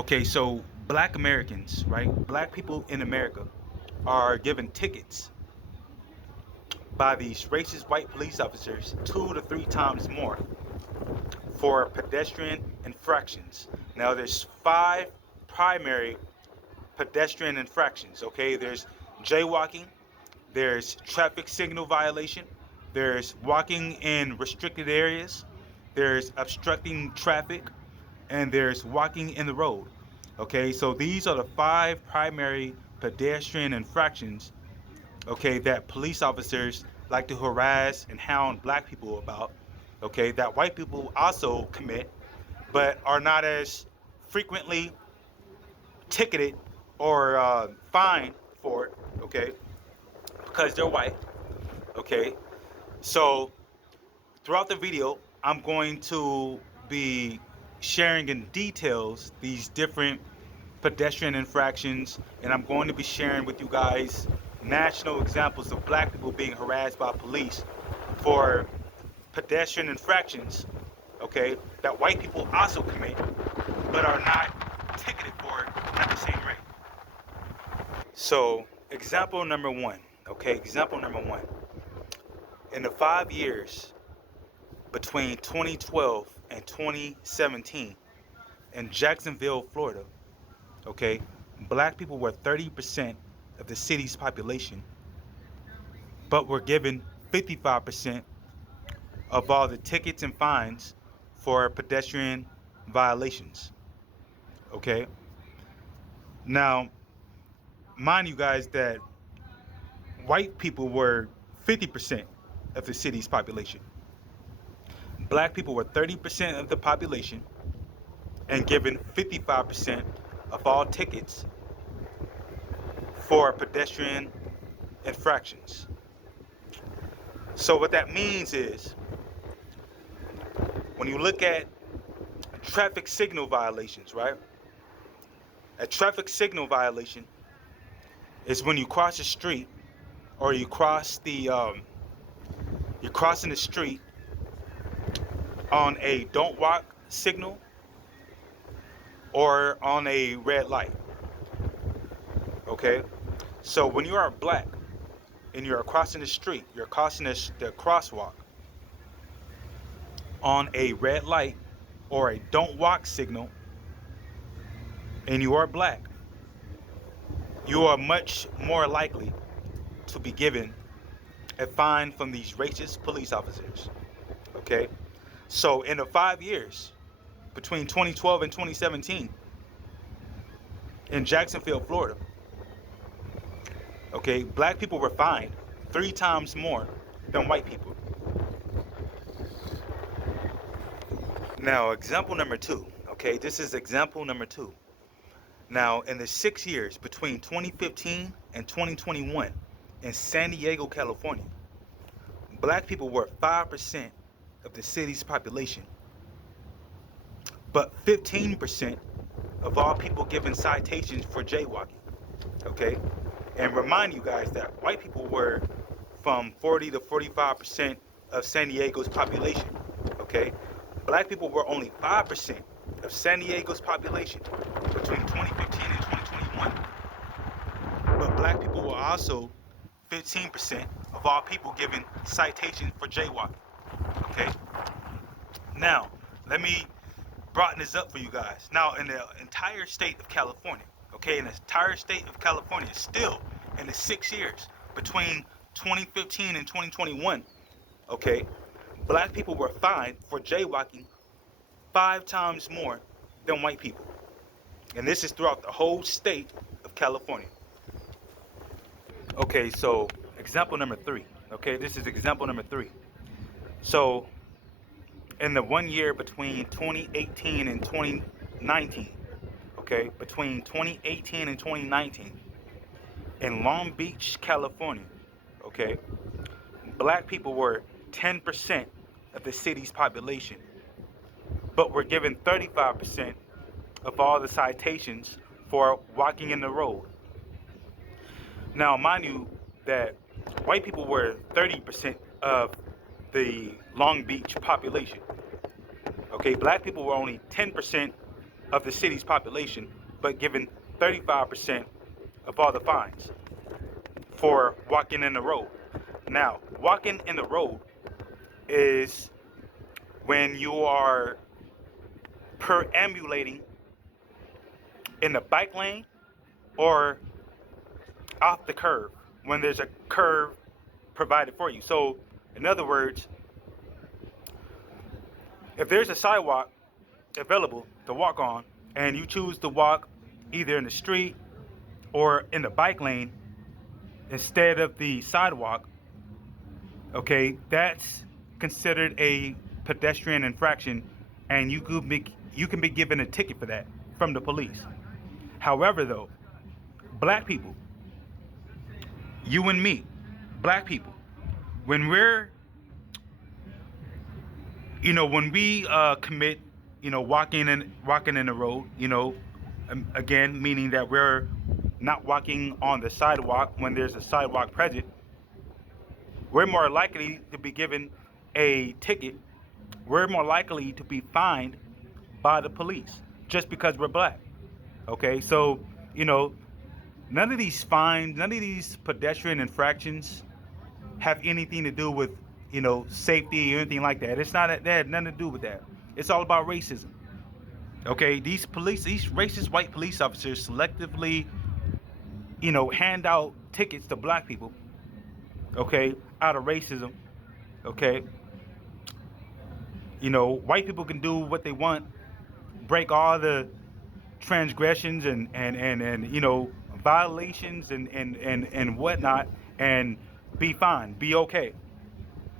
Okay, so black Americans, right? Black people in America are given tickets by these racist white police officers 2 to 3 times more for pedestrian infractions. Now, there's five primary pedestrian infractions. Okay, there's jaywalking, there's traffic signal violation, there's walking in restricted areas, there's obstructing traffic, and there's walking in the road. Okay, so these are the five primary pedestrian infractions, okay, that police officers like to harass and hound black people about, okay, that white people also commit, but are not as frequently ticketed or fined for it, okay, because they're white, okay. So throughout the video, I'm going to be sharing in details these different pedestrian infractions, and I'm going to be sharing with you guys national examples of black people being harassed by police for pedestrian infractions, okay, that white people also commit, but are not ticketed for at the same rate. So, example number one, okay, example number one. In the 5 years between 2012 and 2017 in Jacksonville, Florida, okay, black people were 30% of the city's population, but were given 55% of all the tickets and fines for pedestrian violations. Okay. Now, mind you guys that white people were 50% of the city's population. Black people were 30% of the population and given 55% of all tickets for pedestrian infractions. So what that means is when you look at traffic signal violations, right? A traffic signal violation is when you cross the street or you're crossing the street on a don't walk signal or on a red light. Okay, so when you are black and you're crossing the street, you're crossing the crosswalk on a red light or a don't walk signal, and you are black, you are much more likely to be given a fine from these racist police officers. Okay, so in the 5 years between 2012 and 2017 in Jacksonville, Florida, okay, black people were fined 3 times more than white people. Now, example number two, okay, this is example number two. Now, in the 6 years between 2015 and 2021 in San Diego, California, black people were 5% of the city's population, but 15% of all people given citations for jaywalking. Okay, and remind you guys that white people were from 40 to 45% of San Diego's population. Okay, black people were only 5% of San Diego's population between 2015 and 2021, but black people were also 15% of all people given citations for jaywalking. Okay, now let me broaden this up for you guys. Now, in the entire state of California, okay, in the entire state of California, still in the 6 years between 2015 and 2021, okay, black people were fined for jaywalking 5 times more than white people. And this is throughout the whole state of California. Okay, so example number three. Okay, this is example number three. So, in the 1 year between 2018 and 2019, okay, between 2018 and 2019 in Long Beach, California, okay, black people were 10% of the city's population, but were given 35% of all the citations for walking in the road. Now, mind you that white people were 30% of the Long Beach population. Okay, black people were only 10% of the city's population, but given 35% of all the fines for walking in the road. Now, walking in the road is when you are perambulating in the bike lane or off the curb when there's a curve provided for you. So, in other words, if there's a sidewalk available to walk on and you choose to walk either in the street or in the bike lane instead of the sidewalk, okay, that's considered a pedestrian infraction, and you can be given a ticket for that from the police. However, though, black people, you and me, black people, when we're, when we commit, walking in the road, again, meaning that we're not walking on the sidewalk when there's a sidewalk present, we're more likely to be given a ticket. We're more likely to be fined by the police just because we're black. Okay, so none of these fines, none of these pedestrian infractions have anything to do with safety or anything like that. It's not that had nothing to do with that. It's all about racism. Okay, these racist white police officers selectively, hand out tickets to black people. Okay, out of racism. Okay, white people can do what they want, break all the transgressions and violations and whatnot, and be fine, be okay.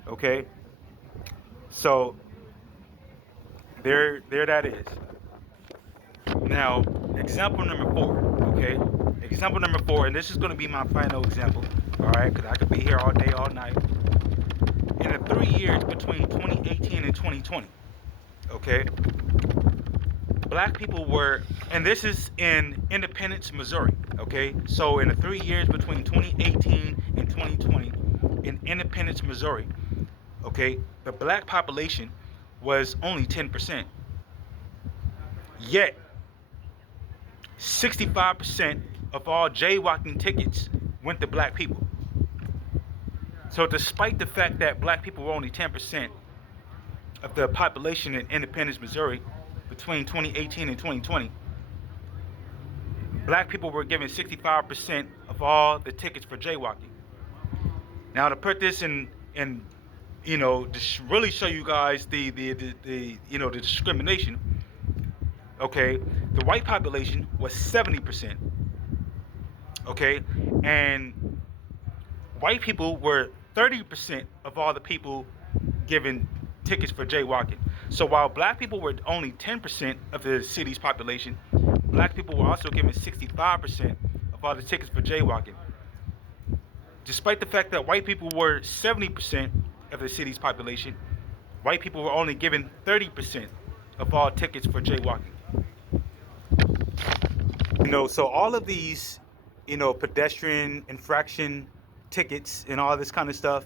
Okay, so there that is. Now, example number 4. Okay, example number 4, and this is going to be my final example. All right, because I could be here all day, all night. In the 3 years between 2018 and 2020, okay, black people were, and this is in Independence, Missouri. Okay, so in the 3 years between 2018 and 2020, in Independence, Missouri, okay, the black population was only 10%. Yet, 65% of all jaywalking tickets went to black people. So despite the fact that black people were only 10% of the population in Independence, Missouri between 2018 and 2020, black people were given 65% of all the tickets for jaywalking. Now, to put this in to really show you guys the discrimination. Okay, the white population was 70%. Okay, and white people were 30% of all the people given tickets for jaywalking. So while black people were only 10% of the city's population, black people were also given 65% of all the tickets for jaywalking. Despite the fact that white people were 70% of the city's population, white people were only given 30% of all tickets for jaywalking. So all of these, pedestrian infraction tickets and all this kind of stuff,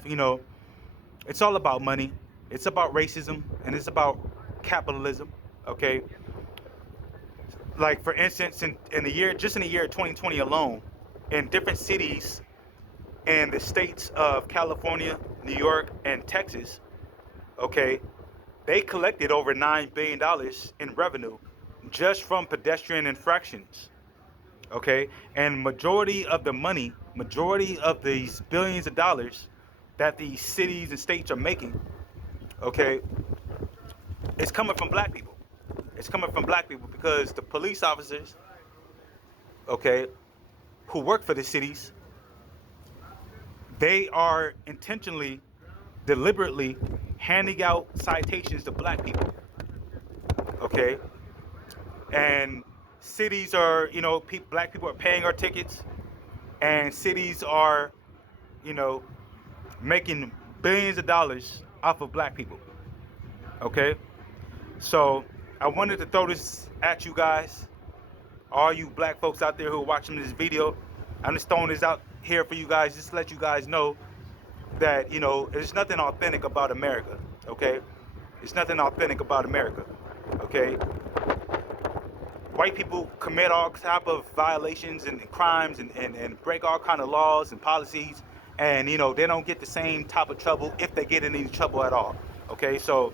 it's all about money. It's about racism, and it's about capitalism. Okay. Like, for instance, in the year 2020 alone, in different cities in the states of California, New York, and Texas, okay, they collected over $9 billion in revenue just from pedestrian infractions. Okay, and majority of these billions of dollars that these cities and states are making, okay, it's coming from black people. It's coming from black people because the police officers, okay, who work for the cities, they are intentionally, deliberately handing out citations to black people. Okay, and cities are, black people are paying our tickets, and cities are, making billions of dollars off of black people. Okay, so I wanted to throw this at you guys, all you black folks out there who are watching this video. I'm just throwing this out here for you guys, just to let you guys know that, there's nothing authentic about America. Okay, it's nothing authentic about America. Okay, white people commit all type of violations and crimes and break all kind of laws and policies, and you know they don't get the same type of trouble if they get in any trouble at all. Okay, so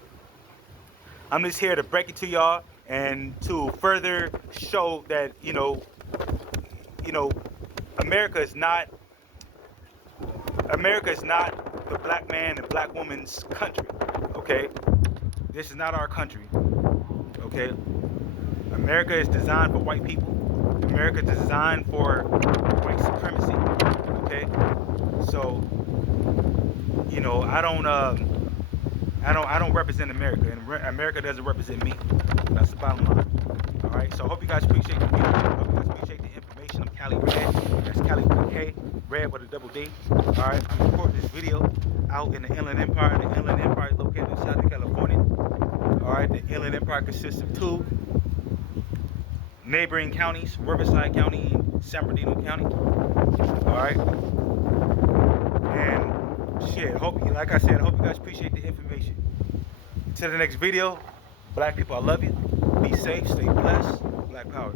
I'm just here to break it to y'all and to further show that you know America is not the black man and black woman's country. Okay, this is not our country. Okay, America is designed for white people. America is designed for white supremacy. Okay, so I don't represent America, and America doesn't represent me. That's the bottom line. All right. So I hope you guys appreciate the video. I hope you guys appreciate the information. I'm Cali Red. That's Cali with a K, Red with a double D. All right. I'm recording this video out in the Inland Empire. The Inland Empire is located in Southern California. All right. The Inland Empire consists of two neighboring counties, Riverside County and San Bernardino County. All right. And shit, like I said, I hope you guys appreciate the information. Till the next video, black people, I love you. Be safe, stay blessed. Black power.